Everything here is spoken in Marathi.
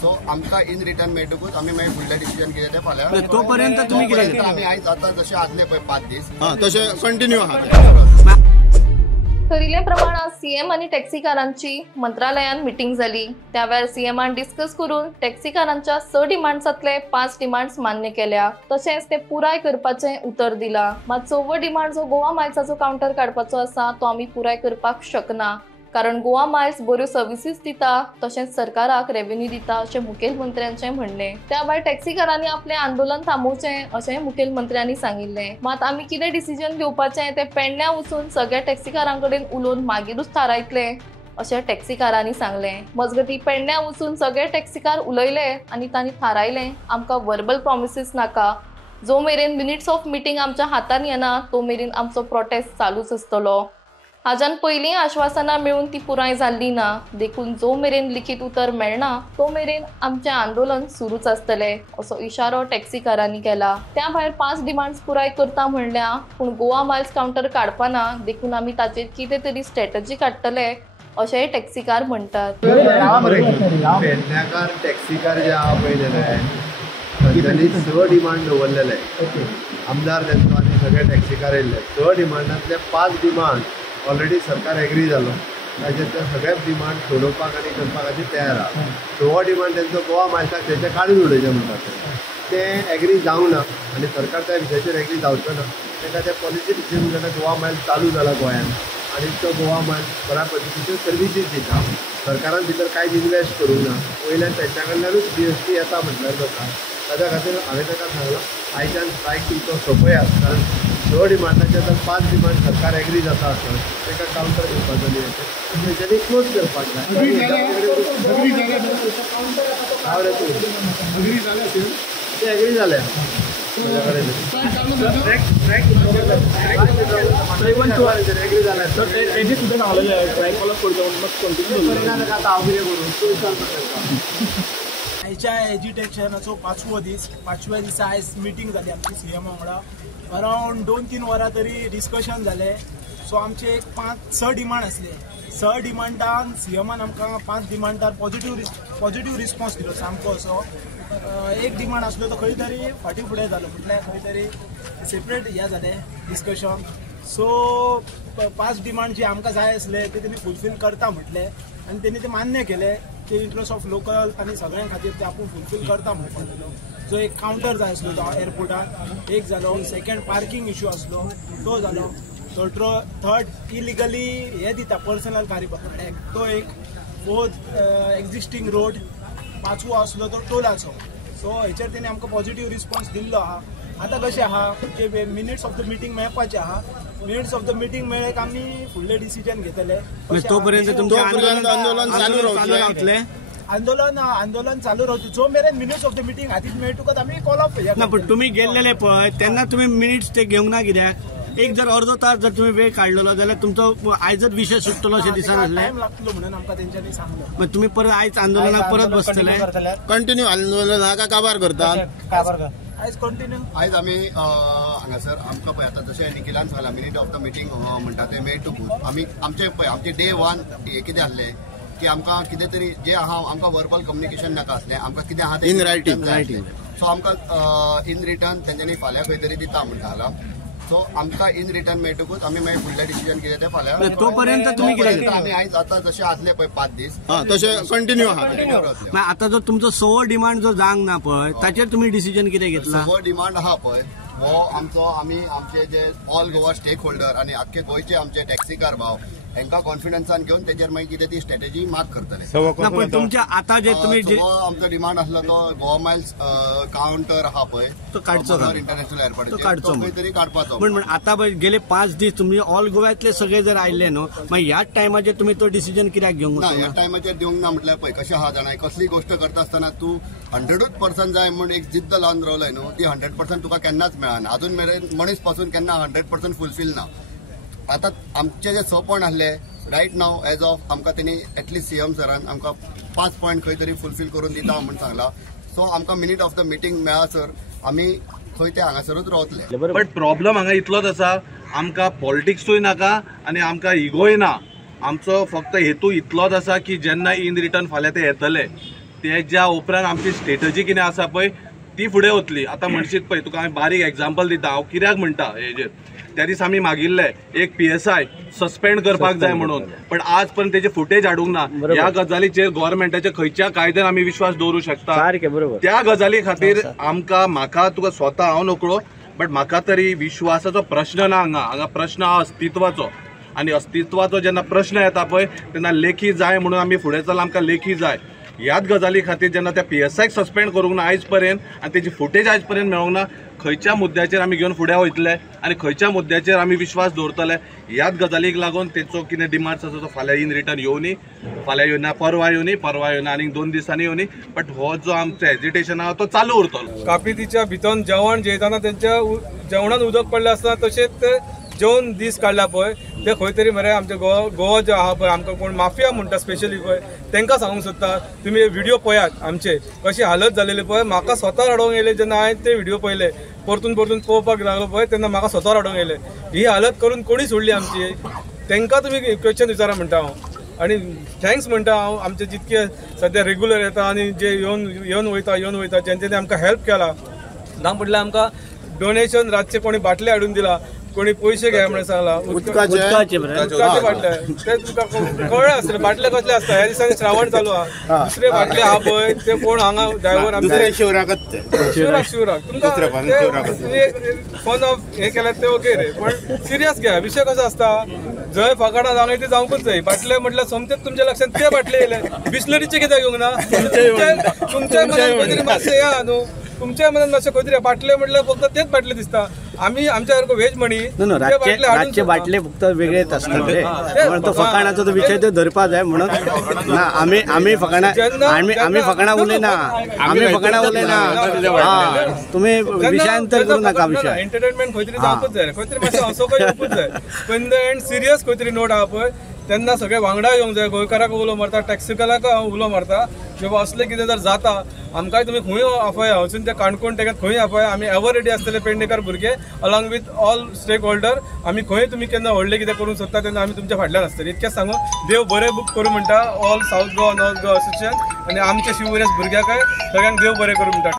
सो आमकां इन रिटर्न मेळटकूच आमी मागीर फुडलें डिसिजन कितें तें फाल्यां तो पर्यंत तुमी कितें आमी आयज आतां जशें आदले पळय 5 दीस तशें कंटिन्यू आहा। ठरिल्ले प्रमाण आज सीएम आणि टॅक्सीकारांची मंत्रालयात मीटिंग झाली। त्यावेळेर सीएमान डिस्कस करून टॅक्सीकारांच्या 6 डिमांड्सांतले 5 डिमांड्स मान्य केल्या। तशेंच ते पुराय करपाचे उतर दिला। मात 6वो डिमांड जो गोवा मायल्साचो काउंटर काडपाचो आसा तो आमी पुराय करपाक शकना, कारण गोवा मायल्स बऱ्यो सर्विसीस दिता, तशेंच सरकाराक रेव्हेन्यू दिता अशें मुखेलमंत्र्यांचें म्हणणें। त्या भायर टॅक्सीकारांनी आपलें आंदोलन थांबोवचें अशें मुखेलमंत्र्यांनी सांगिल्लें। मात आमी कितें डिसिजन घेवपाचें तें पेडण्यां वचून सगळ्या टॅक्सीकारां कडेन उलोवन मागीरूच थारायतले अशें टॅक्सीकारांनी सांगलें। मजगतीं पेडण्यां वचून सगळे टॅक्सीकार उलयले आनी तांणी थारायलें आमकां वर्बल प्रॉमिसीस नाका, जो मेरेन मिनिट्स ऑफ मिटींग आमच्या हातान येना तो मेरेन आमचो प्रोटेस्ट चालूच आसतलो। हाच्यान पयलीं आश्वासनां मेळून ती पुराय जाल्ली ना, देखून जो मेरेन लिखीत उतर मेळना तो मेरेन आमचें आंदोलन सुरूच आसतलें असो इशारो टॅक्सीकारांनी केला। त्या भायर 5 डिमांड्स पुराय करता म्हणल्या, पूण गोवा मायल्स काउंटर काडपाना, देखून आमी ताचेर कितें तरी स्ट्रॅटजी काडटले अशेंय टॅक्सीकार म्हणटात। पेडण्याकार टॅक्सीकार जे आहा पळय तांच्यांनी 6 डिमांड दवरलेले। आमदार तेंचो आनी सगळे टॅक्सीकार येयल्ले। 6 डिमांडांतले 5 डिमांड ऑलरेडी सरकार एग्री जालो, ताचे ते सगळेच डिमांड सोडोवपाक आनी करपाक खातीर तयार आहा। 6वो डिमांड तेंचो गोवा मायल्साक तेचे काडून उडोवचें म्हणटात ते एग्री जावंक ना आनी सरकार त्या विशयाचेर एग्री जावचो ना। ताका ते पॉलिसी डिसिजन जाता गोवा मायल्स चालू जाला गोंयांत आनी तो गोवा मायल्स बऱ्या पद्दतीच्यो सर्विसीस दिता। सरकारान भितर कांयच इन्वेस्ट करूंक ना, वयल्यान तेंच्या कडल्यानूच GST येता म्हटल्यार जाता। ताच्या खातीर हांवें ताका सांगलां आयच्यान स्ट्रायक तुमचो सोंपयात, कारण 6 डिमांडाचे जर 5 डिमांड सरकार एग्री जाता आसत ताका काउंटर करपाचो न्ही, तेंच्यांनी क्लोज करपाक जाय। ते एग्री जाले एग्री जाले आयच्या एजिटेशनाचो 5वो दीस, 5व्या दिसा आयज मिटींग जाली आमची सीएम वांगडा। अरावंड 2-3 वरां तरी डिस्कशन जालें। सो आमचे एक 5-6 डिमांड आसले। 6 डिमांडान सीएमान आमकां 5 डिमांडार पॉझिटिव्ह रिस्पॉन्स दिलो सामको असो। एक डिमांड आसलो तो खंय तरी फाटीं फुडें जालो, म्हटल्यार खंय तरी सेपरेट हें जालें डिस्कशन। सो 5 डिमांड जे आमकां जाय आसले ते तेणी फुलफील करता म्हटले आनी तेणी ते मान्य केले की इंट्रस्ट ऑफ लोकल आनी सगळ्यां खातीर ते आपूण फुलफील करता म्हणटा। जो एक काउंटर जाय आसलो तो एअरपोर्टार एक जालो, सेकंड पार्किंग इश्यू आसलो तो जालो, थर्ड इलिगली हे दिता पर्सनल कारी पकड्याक तो एक, फोर्थ एक्झिस्टिंग रोड, 5वो आसलो तो टोलाचो। सो हेचेर तेणी आमकां पॉझिटिव्ह रिस्पॉन्स दिल्लो आहा। आतां कशें आहा की मिनिट्स ऑफ द मिटींग मेळपाचें आहा, मिनिट्स ऑफ द मिटींग मेळ्ळेक आमी फुडले डिसिजन घेतले। तो पर्यंत तुमचें आंदोलन चालू रावतलें। आंदोलन चालू रावतलें जो मेरेन मिनिट्स ऑफ द मिटींग हातींत मेळटकच आमी कॉल ऑफ ना। पण तुमी गेल्लेले पळय तेन्ना तुमी मिनिट्स ते घेवंक ना कित्याक? एक जर अर्धो तास जर तुम्ही वेळ काढलेलो जाल्यार तुमचो आयजच विषय सुटतलो अशें दिसना टायम लागतलो म्हणून आमकां तेंच्यांनी सांगलो। मग तुम्ही परत आयज आंदोलनाक परत बसतले? कंटिन्यू आंदोलन का काबार करता? आयज कंटिन्यू आयज आमी हांगासर आमकां पळय आतां जशें निखिलान सांगलां मिनिट ऑफ द मिटींग म्हणटा तें मेळटकूच आमी आमचे पळय आमचे डे 1 कितें आसलें की आमकां कितें तरी जे आहा आमकां वर्बल कम्युनिकेशन नाका आसलें, आमकां कितें आहा तें इन रायटिंग। सो आमकां इन रिटर्न तेंच्यांनी फाल्यां खंय तरी दिता म्हणटालो। सो आमकां इन रिटर्न मेळटकूच आमी मागीर फुडलें डिसिजन कितें तें फाल्यां तो पर्यंत तुमी कितें आमी आयज आतां जशें आदले पळय 5 दीस तशें कंटिन्यू आहा। आतां जो तुमचो 6वो डिमांड जो जावंक ना पळय ताचेर तुमी डिसिजन कितें घेतला? 6वो डिमांड आहा पळय हो आमचे जे ऑल गोवा स्टेक होल्डर आनी आख्खे गोंयचे आमचे टॅक्सीकार भाव हांकां कॉन्फिडन्सान घेवन तेजेर मागीर कितें ती स्ट्रॅटेजी मार्क करतले। पण तुमच्या आतां जे तुमी आमचो डिमांड आसलो तो गोवा मायल्स काउंटर आहा पळय तो काडचो इंटरनॅशनल एअरपोर्टाचेर काडचो खंय तरी काडपाचो। पण आतां गेले 5 दीस तुमी ऑल गोव्यातले सगळे जर आयले न्हू मागीर ह्याच टायमाचेर तुमी तो डिसिजन कित्याक घेवंक ना? ह्या टायमाचेर दिवंक ना म्हटल्यार पळय कशें आहा जाणां, कसली गोश्ट करता आसतना तूं 100% जाय म्हूण एक जिद्द लावन रावलाय न्हू, ती 100% तुका केन्नाच मेळना। अजून मेरेन मनीस पासून केन्ना 100% फुलफील ना। आतां आमचे जे 6 पॉयंट आसले रायट नाव एज ऑफ आमकां तेणी एटलिस्ट सीएम सरान आमकां 5 पॉयंट खंय तरी फुलफील करून दिता म्हणून सांगला। सो आमकां मिनिट ऑफ द मिटींग मेळासर आमी खंय ते हांगासरूच रावतले। बट प्रॉब्लम हांगा इतलोच आसा, आमकां पॉलिटिक्सूय नाका आनी आमकां इगोय ना। आमचो फक्त हेतू इतलोच आसा की जेन्ना इन रिटर्न फाल्यां ते येतले तेज्या उपरांत आमची स्ट्रेटजी कितें आसा पळय ती फुडें वतली. आतां म्हणशीत पळय तुका हांवें बारीक एग्जांपल दिता, हांव कित्याक म्हणटा हेजेर. त्या दीस आमी मागिल्ले एक PSI सस्पेंड करपाक जाय म्हणून, पण आज पर्यंत तेजे फुटेज हाडूंक ना. ह्या गजालीचेर गोव्हर्मेंटाच्या खंयच्या कायद्यान आमी विश्वास दवरूं शकता? त्या गजाली खातीर म्हाका तुका स्वता हांव नकळो, बट म्हाका तरी विश्वासाचो प्रश्न ना. हांगा प्रश्न हा अस्तित्वाचो, आनी अस्तित्वाचो जेन्ना प्रश्न येता पळय तेन्ना लेखी जाय म्हणून आमी फुडें चल, आमकां लेखी जाय. ह्याच गजाली खातीर जेन्ना त्या PSIक सस्पेंड करूंक ना आयज पर्यंत आनी तेजी फुटेज आयज पर्यंत मेळोंक ना, खंयच्या मुद्द्याचेर आमी घेवन फुडें वयतले आनी खंयच्या मुद्द्याचेर आमी विश्वास दवरतले. ह्याच गजालीक लागून तेचो कितें डिमांड्स आसा तो फाल्यां इन रिटर्न येवनी, फाल्यां येवना, परवा येवना, आनीक 2 दिसांनी येवनी. बट हो जो आमचो हेजिटेशन आहा तो चालू उरतलो. कापितीच्या भितर जेवण जेयताना त्यांच्या जेवणान उदक पडलें आसता, तशेंच ते जेवण दीस काडला पळय ते खंय तरी मरे आमचे गोवा जो आहा पळय, आमकां कोण माफिया म्हणटा स्पेशली पळय, तांकां सांगूंक सोदता तुमी व्हिडिओ पळयात आमचे कशी हालत जालेली पळय. म्हाका स्वता रडोंक येयले जेन्ना हांवें ते व्हिडिओ पळयले, परतून पळोवपाक लागलो पळय तेन्ना म्हाका स्वता रडोंक येयले. ही हालत करून कोणी सोडली आमची? तांकां तुमी क्वेश्चन विचारा म्हणटा हांव. आणि थँक्स म्हणटा हांव आमचे जितके सध्या रेग्युलर येता आनी जे येवन वयता जेंच्यांनी आमकां हेल्प केला. ना म्हटल्यार आमकां डोनेशन रातचे कोणी बाटले हाडून दिला, कोणी पैसे घ्या म्हणून सांगला. उदकाचे बाटले ते तुका कळ्ळें आसतलें बाटले कसले आसता. ह्या दिसांनी श्रावण चालू आहा, दुसरे बाटले आहा पळय ते कोण हांगा ड्रायव्हर आमचे शिवराक तुमकां फोन ऑफ हे केल्यात ते ओके रे, पण सिरियस घ्या. विशय कसो आसता, जंय फकाणां जावंक ती जावंकूच जाय. बाटले म्हटल्यार सोमतेच तुमच्या लक्षात ते बाटले येयले, बिस्लरीचे कित्याक घेवंक ना? तुमच्या मनात खंय तरी मातशें या न्हू, तुमच्या मनात मातशें खंय तरी बाटले म्हटल्यार फक्त तेच बाटले दिसता. आम्ही आमच्या सारखो व्हेज म्हणी रातचे बाटले फक्त वेगळेच असतात म्हणून तो फकाणाचो तो विषय तो धरपा जाय म्हणून ना. आम्ही फकाणा उलयना, तुम्ही विषयांतर करू नका. विषय एंटरटेनमेंट खंय तरी जावंकूच जाय, खंय तरी मातशें हसोवंक येवंकूच जाय. पण एंड सिरियस खंय तरी नोट आहा पळय तेन्ना सगळे वांगडा येवंक जाय. गोंयकाराक उलो मारता, टॅक्सिकलाक उलो मारता, किंवा असले कितें जर जाता आमकांय तुमी खंय आपया, वचून ते काणकोण तेका खंय आपया. आमी एवर रेडी आसतले पेडणेकार भुरगे along with all stakeholder. आमी खंय तुमी केन्ना व्हडलें कितें करूंक सोदता तेन्ना आमी तुमच्या फाटल्यान आसतले. इतकेंच सांगून देव बरें बूक करूं म्हणटा all south Goa north Goa association आनी आमच्या शिवरेस भुरग्यांकाय सगळ्यांक देव बरें करूं म्हणटा.